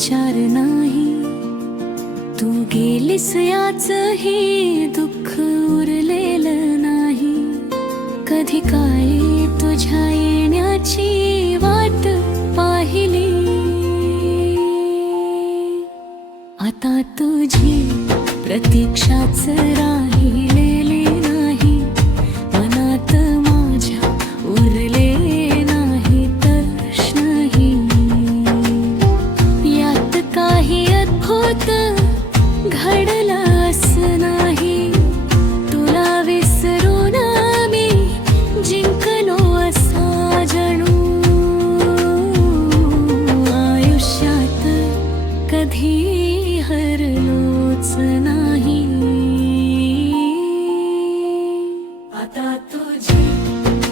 विचार नाही. तू गेलीस याचही दुःख उरलेलं नाही. कधी काय तुझ्या येण्याची वाट पाहिली. आता तुझी प्रतीक्षाच राहिलेली नाही. मनात माझ्या उरले नाही प्रश्नही. यात काही अद्भुत घडलास नाही. तुला विसरून मी जिंकलो असा जणू. आयुष्यात कधी हरलोच नाही. आता तुझी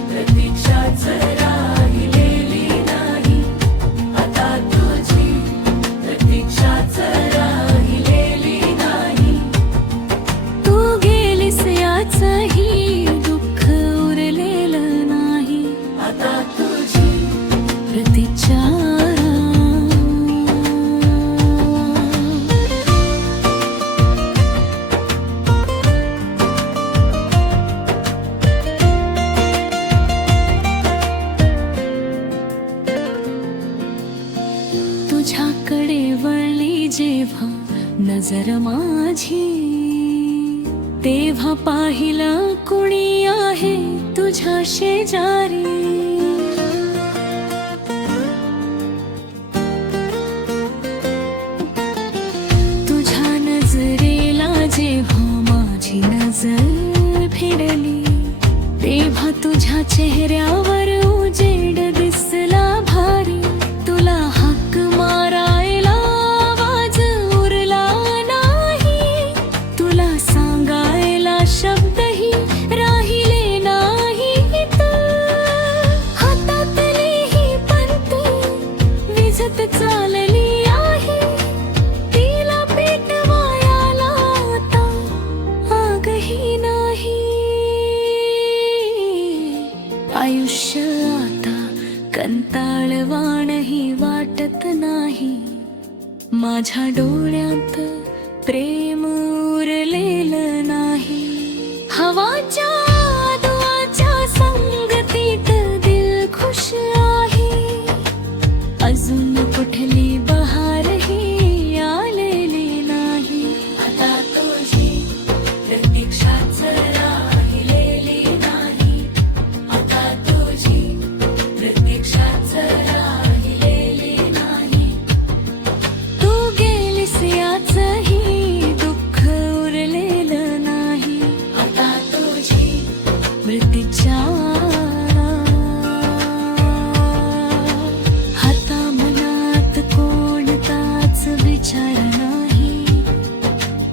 प्रतीक्षाच राहिलेली नाही. आता तुझी प्रतीक्षाच राहिलेली नाही. तू गेलीस याचही दुःख उरलेलं नाही. आता तुझी प्रतीक्षा. तुझ्याकडे वळली जेव्हा नजर माझी, तेव्हा पाहिलं कुणी आहे तुझ्या शेजारी. तुझ्या नजरेला जेव्हा माझी नजर भिडली, तेव्हा तुझ्या चेहऱ्यावर उजेड दिसला भारी. तुला हाक मारायला आवाज उरला नाही. तुला सांगायला शब्दही राहिले नाहीत. हातातली ही पंती विझत चालली आहे. तिला पेटवायला आता आगही नाही. आयुष्य आता कंटाळवाणही वाटत नाही. माझ्या डोळ्यात प्रेम उरलेलं नाही. हवाच्या दुआच्या संगतीत दिल खुश आहे. अजून कुठली बहारही आलेली नाही. आता तुझी प्रतीक्षाच राहिलेली नाही. आता तुझी प्रतीक्षाच राहिलेली नाही. तू गेलीस याचही दुःख उरलेलं नाही. आता तुझी प्रतीक्षा. आता मनात कोणताच विचार नाही.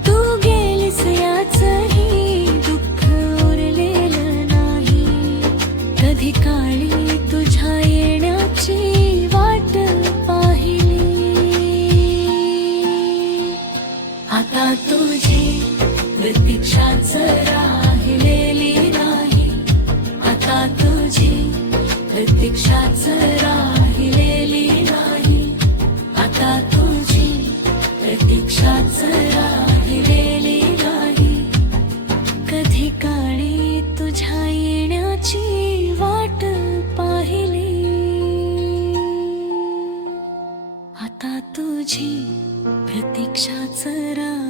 तू गेलीस याचही दुःख उरलेलं नाही. कधी काळी तुझ्या येण्याची वाट पाहिली. आता तुझी प्रतीक्षाच राहिलेली नाही. आता तुझी प्रतीक्षाच राहिलेली नाही. आता तुझी प्रतीक्षाच राहिलेली नाही. कधी काळी तुझ्या येण्याची वाट पाहिली. आता तुझी प्रतीक्षाच राहिलेली